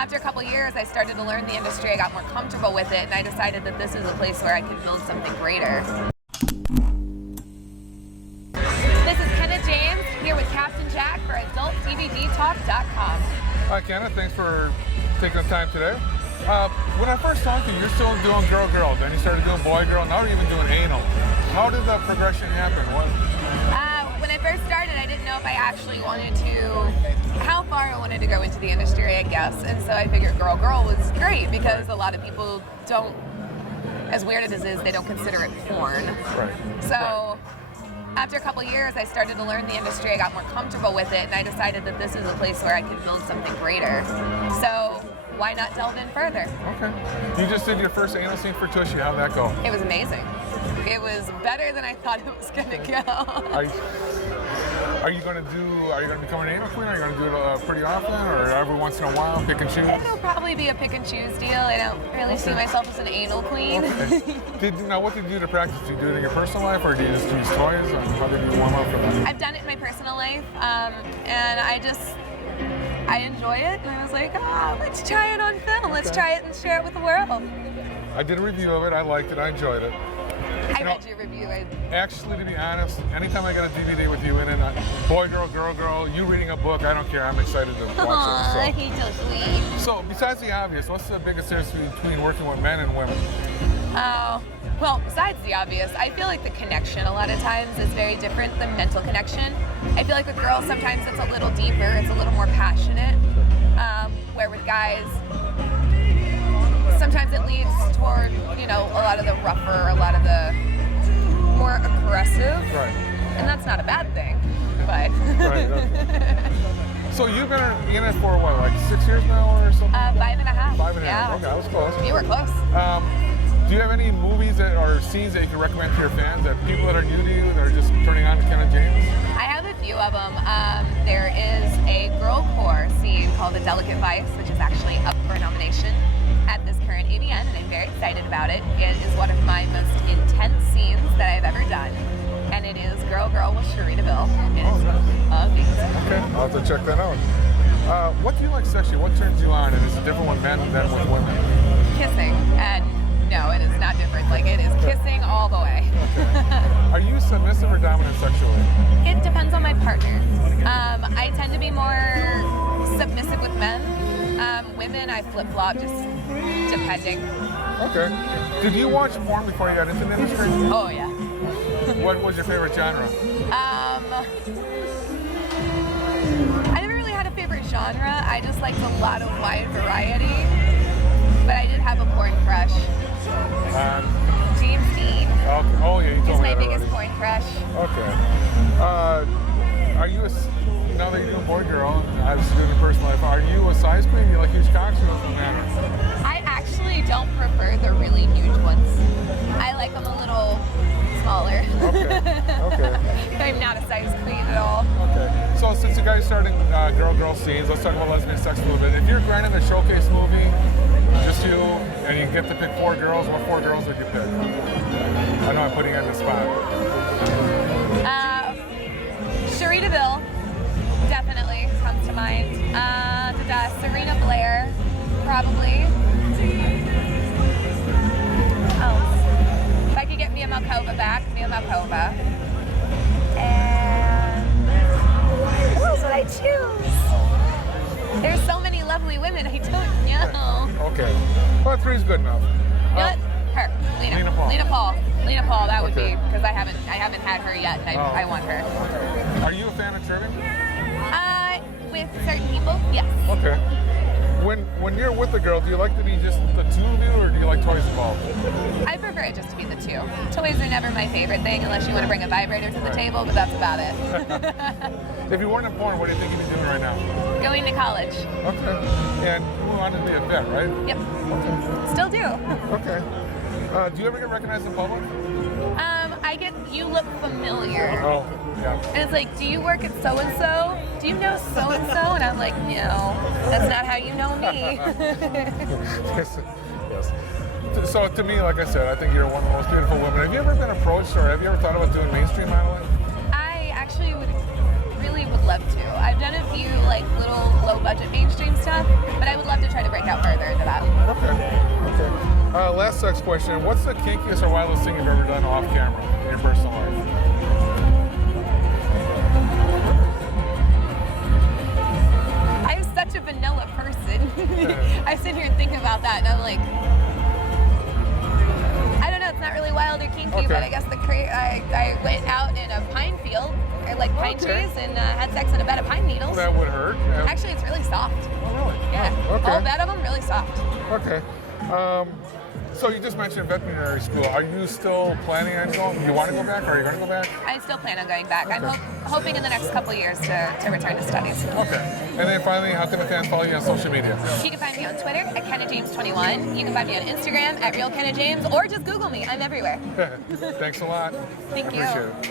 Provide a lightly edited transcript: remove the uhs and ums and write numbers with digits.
After a couple years, I started to learn the industry. I got more comfortable with it, and I decided that this is a place where I could build something greater. This is Kenna James here with Captain Jack for AdultDVDTalk.com. Hi Kenna, thanks for taking the time today. When I first talked to you, you're still doing girl-girl, then you started doing boy-girl, now you're even doing anal. How did that progression happen? When I first started, I didn't know if I actually wanted to, how far I wanted to go into the industry, I guess. And so I figured girl-girl was great because a lot of people don't, as weird as it is, they don't consider it porn. Right. So after a couple years, I started to learn the industry. I got more comfortable with it, and I decided that this is a place where I could build something greater. So why not delve in further? Okay. You just did your first anal scene for Tushy. How'd that go? It was amazing. It was better than I thought it was going to go. Are you going to become an anal queen? Are you going to do it pretty often, or every once in a while, pick and choose? It'll probably be a pick and choose deal. I don't really see myself as an anal queen. Okay. Now, what did you do to practice? Did you do it in your personal life, or do you just use toys? And how did you warm up for that? I've done it in my personal life, and I enjoy it. And I was like, let's try it on film. Let's try it and share it with the world. I did a review of it. I liked it. I enjoyed it. I read your review. Actually, to be honest, anytime I get a DVD with you in it, boy, girl, girl, girl, you reading a book, I don't care. I'm excited to watch it. He's so sweet. So, besides the obvious, what's the biggest difference between working with men and women? Oh, well, besides the obvious, I feel like the connection a lot of times is very different than mental connection. I feel like with girls, sometimes it's a little deeper, it's a little more passionate, where with guys, sometimes it leads toward, a lot of the rougher, a lot of the more aggressive. Right. And that's not a bad thing, but. Right, okay. So you've been in it for what, like 6 years now or something? 5.5. 5.5. Yeah. Okay, that was close. You were close. Do you have any movies or scenes that you can recommend to your fans, that people that are new to you, that are just turning on to Kenna James? I have a few of them. There is a girl core scene called The Delicate Vice, which is actually up for nomination at this current AVN, and I'm very excited about it. It is one of my most intense scenes that I've ever done, and it is Girl Girl with Cherie DeVille. It is amazing. Okay, I'll have to check that out. What do you like sexually? What turns you on, and is it different with men than with women? Kissing, and no, it is not different. Like, it is kissing all the way. Okay. Are you submissive or dominant sexually? It depends on my partner. I tend to be more submissive with men. Women, I flip-flop, just depending. Okay. Did you watch porn before you got into the industry? Oh, yeah. What was your favorite genre? I never really had a favorite genre. I just liked a lot of wide variety. But I did have a porn crush. James Dean. Oh, yeah, you told me He's my that biggest already. porn crush. Okay. Are you now that you're doing boy girl, I was doing it in personal life, are you a size queen? Do you like huge cocks or doesn't matter? I actually don't prefer the really huge ones. I like them a little smaller. Okay. I'm not a size queen at all. Okay. So since you guys started girl scenes, let's talk about lesbian sex a little bit. If you're granted a showcase movie, just you, and you get to pick 4 girls, what 4 girls would you pick? I know I'm putting you on the spot. Cherie DeVille definitely comes to mind. Serena Blair, probably. If I could get Mia Malkova back, Mia Malkova. And who else would I choose? There's so many lovely women, I don't know. Okay. Well, 3's good enough. You know what? Her. Lena Paul. Lena Paul, that would be, because I haven't had her yet, and I want her. Are you a fan of trimming? With certain people, yes. Okay. When you're with a girl, do you like to be just the two of you, or do you like toys involved? I prefer it just to be the two. Toys are never my favorite thing, unless you want to bring a vibrator to the table, but that's about it. If you weren't in porn, what do you think you'd be doing right now? Going to college. Okay. And you wanted to be a vet, right? Yep. Okay. Still do. Okay. Do you ever get recognized in public? You look familiar. Oh, yeah. And it's like, do you work at so-and-so? Do you know so-and-so? And I'm like, no, that's not how you know me. Yes. So to me, like I said, I think you're one of the most beautiful women. Have you ever been approached, or have you ever thought about doing mainstream modeling? I actually would really would love to. I've done a few like little low budget mainstream stuff, but I would love to try to break out further into that. Okay. Last sex question. What's the kinkiest or wildest thing you've ever done off camera in your personal life? I'm such a vanilla person. I sit here and think about that, and I'm like, I don't know. It's not really wild or kinky, but I guess I went out in a pine field, or like pine trees, and had sex in a bed of pine needles. That would hurt. Yeah. Actually, it's really soft. Oh, really? Yeah. Oh, okay. All bed of them, really soft. Okay. So you just mentioned veterinary school. Are you still planning on going? You want to go back? Or are you going to go back? I still plan on going back. I'm hoping in the next couple years to return to studies. Okay. And then finally, how can the fans follow you on social media? You can find me on Twitter at KennaJames21. You can find me on Instagram at RealKennaJames, or just Google me. I'm everywhere. Thanks a lot. Thank you. Appreciate it.